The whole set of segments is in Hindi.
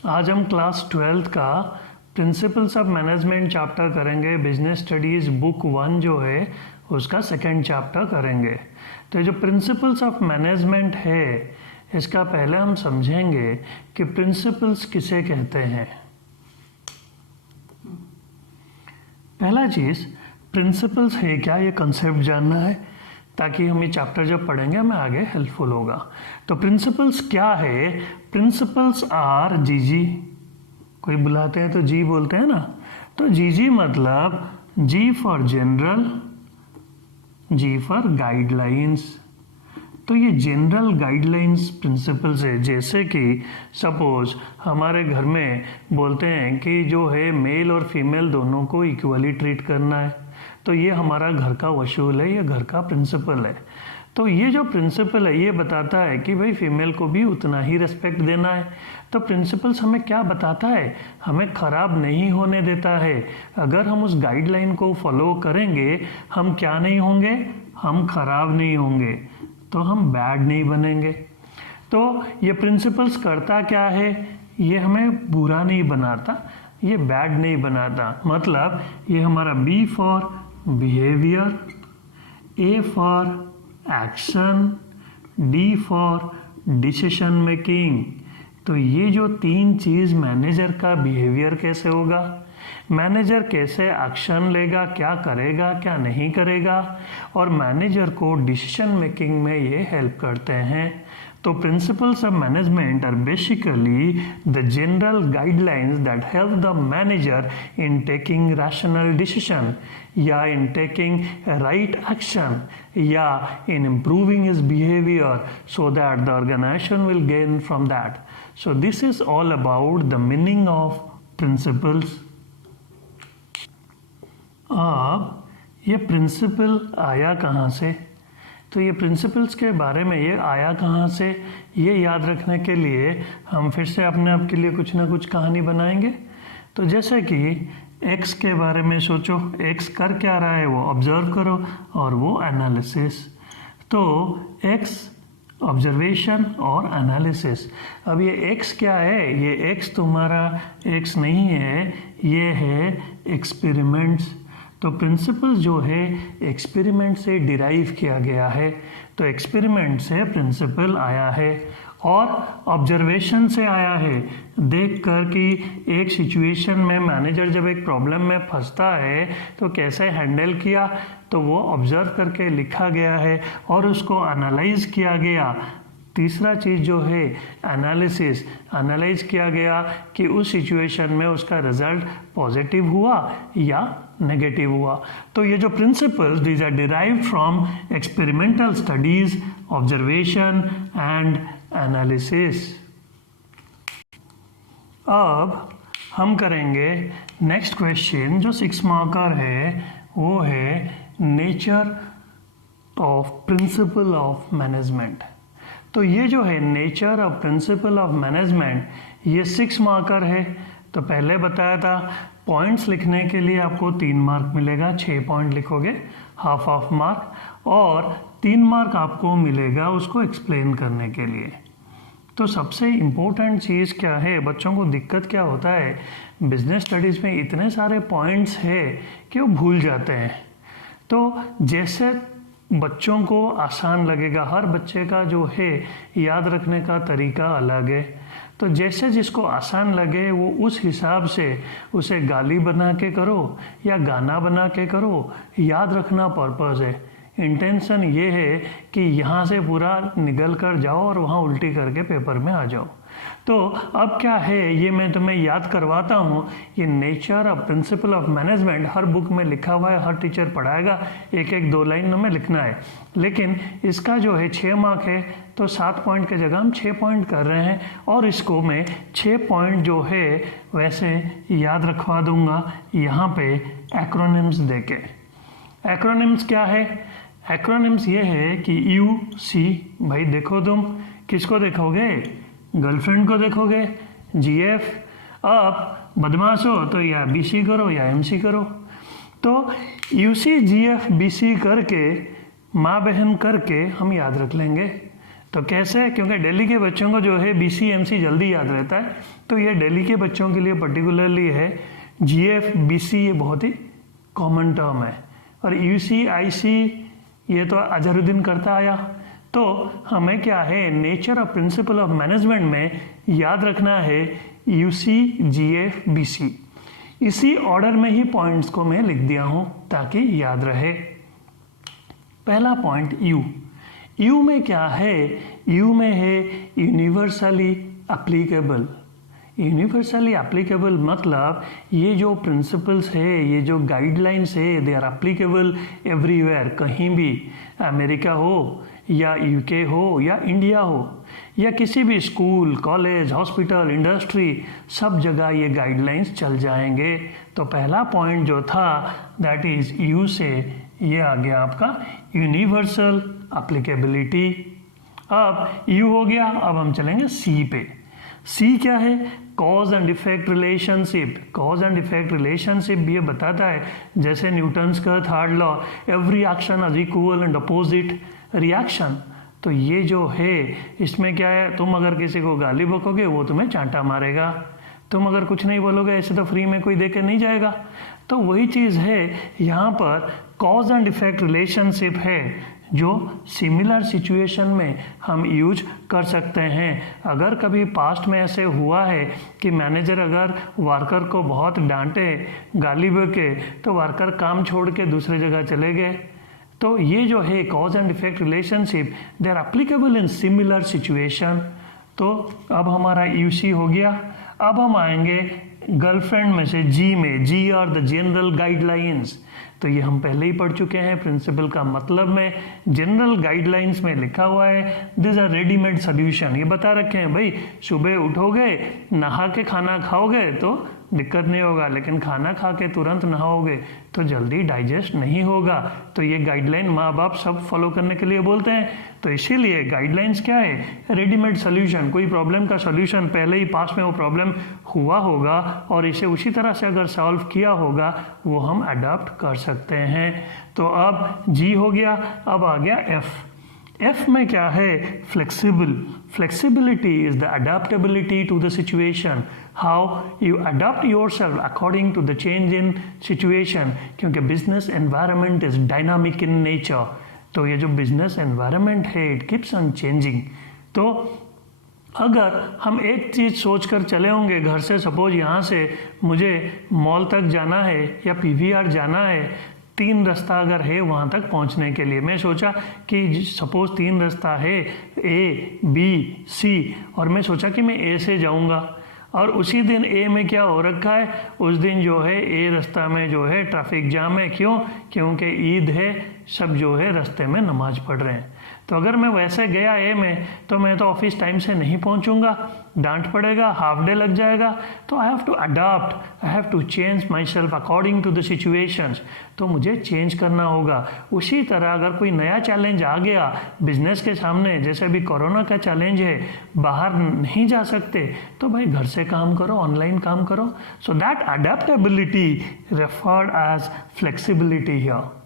आज हम क्लास 12th का प्रिंसिपल्स ऑफ मैनेजमेंट चैप्टर करेंगे। बिजनेस स्टडीज़ बुक 1 जो है उसका सेकंड चैप्टर करेंगे। तो ये जो प्रिंसिपल्स ऑफ मैनेजमेंट है इसका पहले हम समझेंगे कि प्रिंसिपल्स किसे कहते हैं। पहला चीज़ प्रिंसिपल्स है क्या, ये कंसेप्ट जानना है ताकि हम ये चैप्टर जब पढ़ेंगे हमें आगे हेल्पफुल होगा। तो प्रिंसिपल्स क्या है? प्रिंसिपल्स आर जीजी, कोई बुलाते हैं तो जी बोलते हैं ना, तो जीजी मतलब G for general, G for guidelines. तो ये जनरल गाइडलाइंस प्रिंसिपल्स है। जैसे कि सपोज हमारे घर में बोलते हैं कि जो है मेल और फीमेल दोनों को इक्वली ट्रीट करना है, तो ये हमारा घर का वसूल है, ये घर का प्रिंसिपल है। तो ये जो प्रिंसिपल है ये बताता है कि भाई फीमेल को भी उतना ही रेस्पेक्ट देना है। तो प्रिंसिपल्स हमें क्या बताता है? हमें ख़राब नहीं होने देता है। अगर हम उस गाइडलाइन को फॉलो करेंगे हम क्या नहीं होंगे? हम खराब नहीं होंगे, तो हम बैड नहीं बनेंगे। तो ये प्रिंसिपल्स करता क्या है? ये हमें बुरा नहीं बनाता, ये बैड नहीं बनाता। मतलब ये हमारा B for behaviour, A for action, D for decision making. तो ये जो तीन चीज़, मैनेजर का बिहेवियर कैसे होगा, मैनेजर कैसे एक्शन लेगा, क्या करेगा क्या नहीं करेगा, और मैनेजर को डिसीजन मेकिंग में ये हेल्प करते हैं। तो principles of management are basically the general guidelines that help the manager in taking rational decision, या इन टेकिंग राइट एक्शन, या in improving his behaviour so that the organisation will gain from that. So this is all about the meaning of principles. अब ये प्रिंसिपल आया कहाँ से? तो ये प्रिंसिपल्स के बारे में ये आया कहाँ से, ये याद रखने के लिए हम फिर से अपने आप के लिए कुछ ना कुछ कहानी बनाएंगे। तो जैसे कि एक्स के बारे में सोचो, एक्स कर क्या रहा है वो ऑब्जर्व करो और वो एनालिसिस। तो एक्स ऑब्जर्वेशन और एनालिसिस। अब ये एक्स क्या है? ये एक्स तुम्हारा एक्स नहीं है, ये है एक्सपेरिमेंट्स। तो प्रिंसिपल जो है एक्सपेरिमेंट से डिराइव किया गया है, तो एक्सपेरिमेंट से प्रिंसिपल आया है। और ऑब्जर्वेशन से आया है, देख कर कि एक सिचुएशन में मैनेजर जब एक प्रॉब्लम में फंसता है तो कैसे हैंडल किया, तो वो ऑब्जर्व करके लिखा गया है और उसको एनालाइज किया गया। तीसरा चीज़ जो है एनालिसिस, एनालाइज किया गया कि उस सिचुएशन में उसका रिजल्ट पॉजिटिव हुआ या नेगेटिव हुआ। तो ये जो principles these are derived from experimental studies, observation and analysis. अब हम करेंगे नेक्स्ट क्वेश्चन जो 6 मार्कर है, वो है nature of principle of management. तो ये जो है nature of principle of management, ये 6 मार्कर है। तो पहले बताया था पॉइंट्स लिखने के लिए आपको 3 मार्क मिलेगा, 6 पॉइंट लिखोगे हाफ ऑफ मार्क, और 3 मार्क आपको मिलेगा उसको एक्सप्लेन करने के लिए। तो सबसे इम्पोर्टेंट चीज़ क्या है, बच्चों को दिक्कत क्या होता है, बिजनेस स्टडीज़ में इतने सारे पॉइंट्स है कि वो भूल जाते हैं। तो जैसे बच्चों को आसान लगेगा, हर बच्चे का जो है याद रखने का तरीका अलग है। तो जैसे जिसको आसान लगे वो उस हिसाब से उसे गाली बना के करो या गाना बना के करो, याद रखना पर्पज़ है। इंटेंशन ये है कि यहाँ से पूरा निकल कर जाओ और वहाँ उल्टी करके पेपर में आ जाओ। तो अब क्या है ये मैं तुम्हें याद करवाता हूँ। ये nature of principle of management her book में लिखा हुआ है, हर टीचर पढ़ाएगा, एक एक 2 लाइन में लिखना है। लेकिन इसका जो है 6 मार्क है, तो 7 पॉइंट के जगह हम 6 पॉइंट कर रहे हैं, और इसको मैं 6 पॉइंट जो है वैसे याद रखवा दूंगा यहाँ पे एक्रोनिम्स देके। एक्रोनिम्स क्या है? एक्रोनिम्स ये है कि UC, भाई देखो तुम किसको देखोगे? गर्लफ्रेंड को देखोगे। GF, अब बदमाश हो तो या BC करो या MC करो। तो UC GF BC करके, माँ बहन करके हम याद रख लेंगे। तो कैसे? क्योंकि दिल्ली के बच्चों को जो है BC-MC जल्दी याद रहता है, तो ये दिल्ली के बच्चों के लिए पर्टिकुलरली है। GF BC ये बहुत ही कॉमन टर्म है, और UC IC ये तो अजहरुद्दीन करता आया। तो हमें क्या है, nature of principle of management में याद रखना है UC GF BC। इसी ऑर्डर में ही पॉइंट्स को मैं लिख दिया हूं ताकि याद रहे। पहला पॉइंट यू में क्या है? यू में है यूनिवर्सली एप्लीकेबल। यूनिवर्सली एप्लीकेबल मतलब ये जो प्रिंसिपल्स है, ये जो गाइडलाइंस है, दे आर एप्लीकेबल एवरीवेयर, कहीं भी, अमेरिका हो या UK हो या इंडिया हो या किसी भी स्कूल, कॉलेज, हॉस्पिटल, इंडस्ट्री, सब जगह ये गाइडलाइंस चल जाएंगे। तो पहला पॉइंट जो था दैट इज यू से ये आ गया आपका यूनिवर्सल एप्लीकेबिलिटी। अब यू हो गया, अब हम चलेंगे सी पे। सी क्या है? Cause and effect relationship. Cause and effect relationship ये बताता है, जैसे न्यूटन्स का third law, every action is equal and opposite reaction. तो ये जो है इसमें क्या है, तुम अगर किसी को गाली बकोगे वो तुम्हें चांटा मारेगा, तुम अगर कुछ नहीं बोलोगे ऐसे तो फ्री में कोई देके नहीं जाएगा। तो वही चीज़ है यहाँ पर, कॉज एंड इफेक्ट रिलेशनशिप है जो सिमिलर सिचुएशन में हम यूज कर सकते हैं। अगर कभी पास्ट में ऐसे हुआ है कि मैनेजर अगर वर्कर को बहुत डांटे, गाली बके, तो वर्कर काम छोड़ के दूसरे जगह चले गए, तो ये जो है cause and effect relationship, they are applicable in similar situation. तो अब हमारा यूसी हो गया। अब हम आएंगे गर्लफ्रेंड में से जी में। जी आर द जनरल गाइडलाइंस। तो ये हम पहले ही पढ़ चुके हैं। प्रिंसिपल का मतलब में जनरल गाइडलाइंस में लिखा हुआ है दिस आर रेडीमेड सोल्यूशन। ये बता रखे हैं भाई, सुबह उठोगे, नहा के खाना खाओगे तो दिक्कत नहीं होगा, लेकिन खाना खा के तुरंत नहाओगे तो जल्दी डाइजेस्ट नहीं होगा। तो ये गाइडलाइन माँ बाप सब फॉलो करने के लिए बोलते हैं। तो इसीलिए गाइडलाइंस क्या है? Readymade solution. कोई प्रॉब्लम का सोल्यूशन पहले ही पास में वो प्रॉब्लम हुआ होगा और इसे उसी तरह से अगर सॉल्व किया होगा वो हम अडॉप्ट कर सकते हैं। तो अब जी हो गया, अब आ गया एफ। एफ में क्या है? Flexible. Flexibility is the adaptability to the situation, how you adopt yourself according to the change in situation, क्योंकि business environment is dynamic in nature. तो ये जो बिजनेस एनवायरनमेंट है इट कीप्स ऑन चेंजिंग। तो अगर हम एक चीज़ सोच कर चले होंगे घर से, सपोज यहाँ से मुझे मॉल तक जाना है या PVR जाना है, 3 रास्ता अगर है वहाँ तक पहुँचने के लिए, मैं सोचा कि सपोज 3 रास्ता है A, B, C, और मैं सोचा कि मैं A से जाऊँगा, और उसी दिन A में क्या हो रखा है, उस दिन जो है A रास्ता में जो है ट्रैफिक जाम है। क्यों? क्योंकि ईद है, सब जो है रास्ते में नमाज पढ़ रहे हैं। तो अगर मैं वैसे गया A में तो मैं तो ऑफिस टाइम से नहीं पहुंचूंगा, डांट पड़ेगा, हाफ डे लग जाएगा। तो I have to adopt, I have to change myself according to the situations. तो मुझे चेंज करना होगा। उसी तरह अगर कोई नया चैलेंज आ गया बिजनेस के सामने, जैसे अभी कोरोना का चैलेंज है, बाहर नहीं जा सकते, तो भाई घर से काम करो, ऑनलाइन काम करो। So that adaptability referred as flexibility here.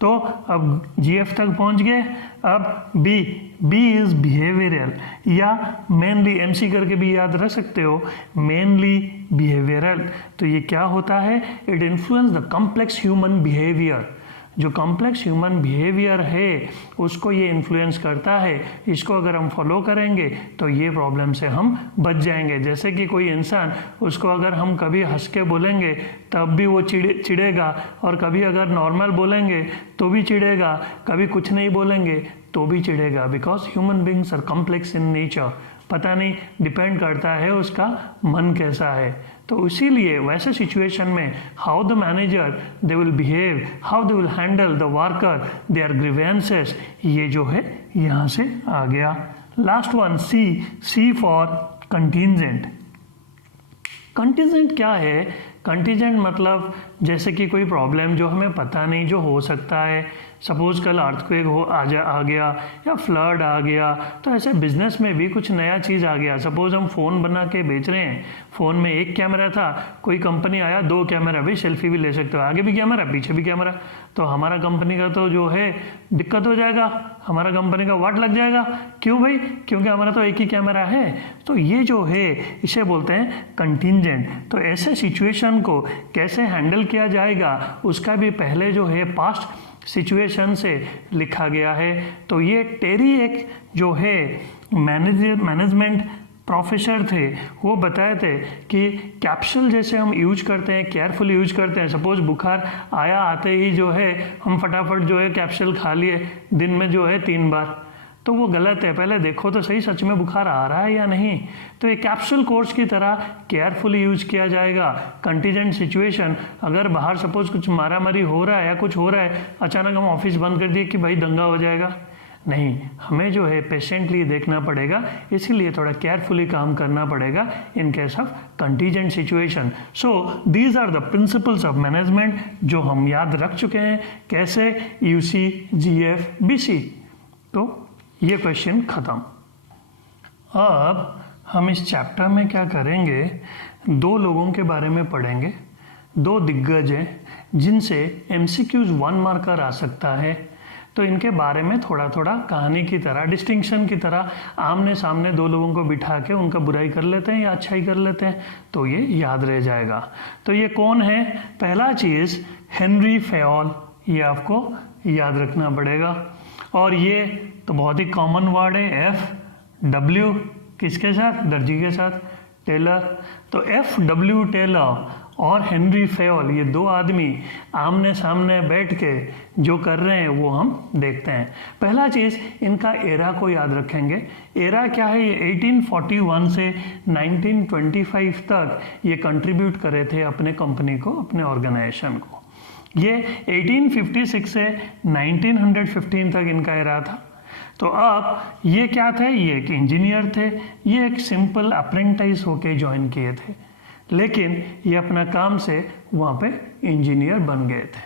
तो अब GF तक पहुंच गए। अब B इज बिहेवियरल, या मेनली MC करके भी याद रख सकते हो, मेनली बिहेवियरल। तो ये क्या होता है? It influence the complex human behaviour. जो कॉम्प्लेक्स ह्यूमन बिहेवियर है उसको ये इन्फ्लुएंस करता है। इसको अगर हम फॉलो करेंगे तो ये प्रॉब्लम से हम बच जाएंगे। जैसे कि कोई इंसान, उसको अगर हम कभी हंस के बोलेंगे तब भी वो चिढ़ेगा, और कभी अगर नॉर्मल बोलेंगे तो भी चिढ़ेगा, कभी कुछ नहीं बोलेंगे तो भी चिढ़ेगा। Because human beings are complex in nature. पता नहीं, डिपेंड करता है उसका मन कैसा है। तो इसीलिए वैसे सिचुएशन में how the manager they will behave, how they will handle the worker, their grievances, ये जो है यहाँ से आ गया। Last one C for contingent. Contingent क्या है? कंटिजेंट मतलब जैसे कि कोई प्रॉब्लम जो हमें पता नहीं, जो हो सकता है। सपोज कल अर्थक्वेक आ गया या फ्लड आ गया, तो ऐसे बिजनेस में भी कुछ नया चीज़ आ गया। सपोज हम फ़ोन बना के बेच रहे हैं, फ़ोन में एक कैमरा था, कोई कंपनी आया 2 कैमरा, भाई सेल्फी भी ले सकते हो, आगे भी कैमरा पीछे भी कैमरा, तो हमारा कंपनी का तो जो है दिक्कत हो जाएगा, हमारा कंपनी का वाट लग जाएगा। क्यों भाई? क्योंकि हमारा तो एक ही कैमरा है। तो ये जो है इसे बोलते हैं कंटिंजेंट। तो ऐसे सिचुएशन को कैसे हैंडल किया जाएगा उसका भी पहले जो है पास्ट सिचुएशन से लिखा गया है। तो ये टेरी एक जो है मैनेजमेंट प्रोफेसर थे, वो बताए थे कि कैप्सूल जैसे हम यूज करते हैं, केयरफुल यूज करते हैं। सपोज बुखार आया, आते ही जो है हम फटाफट जो है कैप्सूल खा लिए दिन में जो है 3 बार, तो वो गलत है। पहले देखो तो सही सच में बुखार आ रहा है या नहीं। तो ये कैप्सूल कोर्स की तरह केयरफुली यूज किया जाएगा। कंटीजेंट सिचुएशन, अगर बाहर सपोज कुछ मारामारी हो रहा है या कुछ हो रहा है, अचानक हम ऑफिस बंद कर दिए कि भाई दंगा हो जाएगा, नहीं, हमें जो है पेशेंटली देखना पड़ेगा, इसीलिए थोड़ा केयरफुली काम करना पड़ेगा in case of contingent situation. So these are the principles of management जो हम याद रख चुके हैं। कैसे? UC, GF, BC. तो ये क्वेश्चन खत्म। अब हम इस चैप्टर में क्या करेंगे, 2 लोगों के बारे में पढ़ेंगे, 2 दिग्गज हैं जिनसे एमसीक्यूज 1 मार्कर आ सकता है। तो इनके बारे में थोड़ा थोड़ा कहानी की तरह, डिस्टिंक्शन की तरह आमने सामने 2 लोगों को बिठा के उनका बुराई कर लेते हैं या अच्छाई कर लेते हैं, तो ये याद रह जाएगा। तो ये कौन है? पहला चीज़ हेनरी फेयोल, ये आपको याद रखना पड़ेगा। और ये तो बहुत ही कॉमन वर्ड है, FW किसके साथ? दर्जी के साथ, टेलर। तो FW टेलर और हेनरी फेयोल, ये 2 आदमी आमने सामने बैठ के जो कर रहे हैं वो हम देखते हैं। पहला चीज़, इनका एरा को याद रखेंगे। एरा क्या है? ये 1841 से 1925 तक ये कंट्रीब्यूट करे थे अपने कंपनी को, अपने ऑर्गेनाइजेशन को। ये 1856 से 1915 तक इनका एरा था। तो अब ये क्या थे? ये एक इंजीनियर थे, ये एक सिंपल अप्रेंटिस होके ज्वाइन किए थे, लेकिन ये अपना काम से वहाँ पे इंजीनियर बन गए थे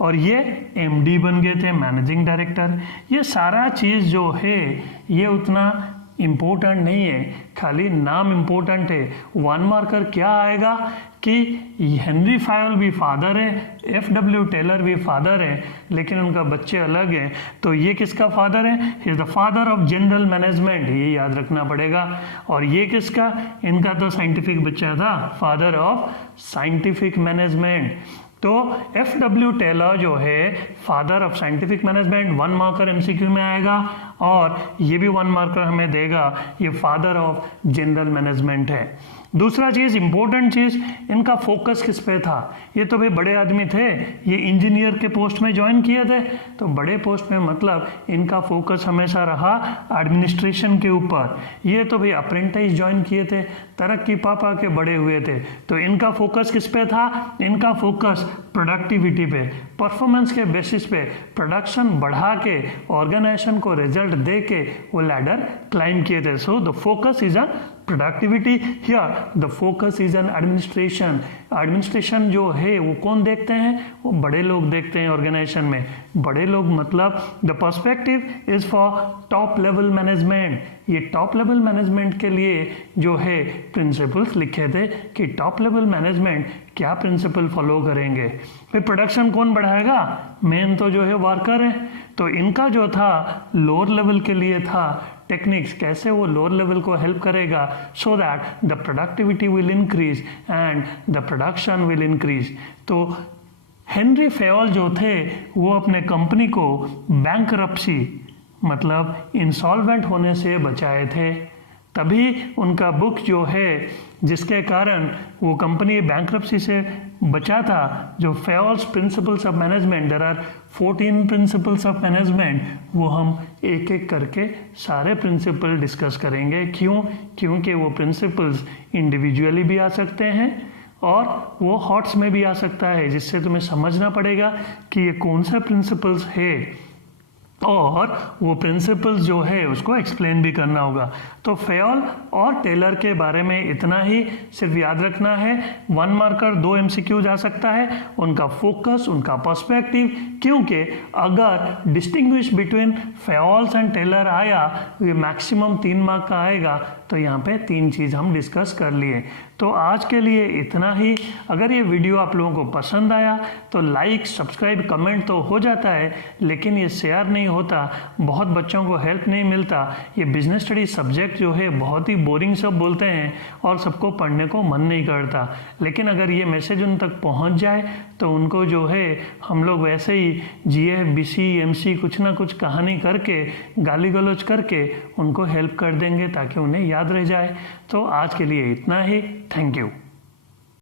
और ये MD बन गए थे, मैनेजिंग डायरेक्टर। ये सारा चीज़ जो है ये उतना इम्पोर्टेंट नहीं है, खाली नाम इम्पोर्टेंट है। 1 मार्कर क्या आएगा कि हेनरी फेयोल भी फादर है, FW टेलर भी फादर है, लेकिन उनका बच्चे अलग हैं। तो ये किसका फादर है? He is the father of general management, ये याद रखना पड़ेगा। और ये किसका? इनका तो साइंटिफिक बच्चा था, फादर ऑफ साइंटिफिक मैनेजमेंट। तो FW टेलर जो है father of scientific management, 1 marker MCQ में आएगा। और ये भी 1 मार्कर हमें देगा, ये फादर ऑफ जनरल मैनेजमेंट है। दूसरा चीज़, इंपॉर्टेंट चीज़, इनका फोकस किस पे था? ये तो भाई बड़े आदमी थे, ये इंजीनियर के पोस्ट में ज्वाइन किए थे, तो बड़े पोस्ट में मतलब इनका फोकस हमेशा रहा एडमिनिस्ट्रेशन के ऊपर। ये तो भाई अप्रेंटिस ज्वाइन किए थे, तरक्की पापा के बड़े हुए थे, तो इनका फोकस किस पे था? इनका फोकस प्रोडक्टिविटी पे, परफॉर्मेंस के बेसिस पे प्रोडक्शन बढ़ा के ऑर्गेनाइजेशन को रिजल्ट दे के वो लैडर क्लाइम किए थे। So the focus is on productivity, here the focus is on administration. Administration जो है वो कौन देखते हैं? वो बड़े लोग देखते हैं ऑर्गेनाइजेशन में। बड़े लोग मतलब the perspective is for top level management. ये टॉप लेवल मैनेजमेंट के लिए जो है प्रिंसिपल्स लिखे थे कि टॉप लेवल मैनेजमेंट क्या प्रिंसिपल फॉलो करेंगे। फिर प्रोडक्शन कौन बढ़ाएगा? मेन तो जो है वर्कर है। तो इनका जो था लोअर लेवल के लिए था टेक्निक्स, कैसे वो लोअर लेवल को हेल्प करेगा सो that the productivity will increase and the production will increase. तो हेनरी फेयोल जो थे वो अपने कंपनी को बैंकरप्सी मतलब इंसॉल्वेंट होने से बचाए थे। तभी उनका बुक जो है जिसके कारण वो कंपनी बैंकरप्सी से बचा था, जो Fayol's principles of management, there are 14 principles of management, वो हम एक एक करके सारे प्रिंसिपल डिस्कस करेंगे। क्यों? क्योंकि वो प्रिंसिपल्स इंडिविजुअली भी आ सकते हैं और वो हॉट्स में भी आ सकता है, जिससे तुम्हें समझना पड़ेगा कि ये कौन सा प्रिंसिपल्स है और वो प्रिंसिपल्स जो है उसको एक्सप्लेन भी करना होगा। तो फेयोल और टेलर के बारे में इतना ही सिर्फ याद रखना है। 1 मार्कर 2 MCQ जा सकता है, उनका फोकस, उनका पर्सपेक्टिव, क्योंकि अगर डिस्टिंग्विश बिटवीन फेयोल्स एंड टेलर आया ये मैक्सिमम 3 मार्क का आएगा। तो यहाँ पे 3 चीज़ हम डिस्कस कर लिए। तो आज के लिए इतना ही। अगर ये वीडियो आप लोगों को पसंद आया तो लाइक, सब्सक्राइब, कमेंट तो हो जाता है, लेकिन ये शेयर नहीं होता, बहुत बच्चों को हेल्प नहीं मिलता। ये बिजनेस स्टडी सब्जेक्ट जो है बहुत ही बोरिंग सब बोलते हैं और सबको पढ़ने को मन नहीं करता। लेकिन अगर ये मैसेज उन तक पहुंच जाए तो उनको जो है हम लोग वैसे ही GF, BC, MC कुछ ना कुछ कहानी करके, गाली गलौज करके उनको हेल्प कर देंगे ताकि उन्हें याद रह जाए। तो आज के लिए इतना ही। Thank you.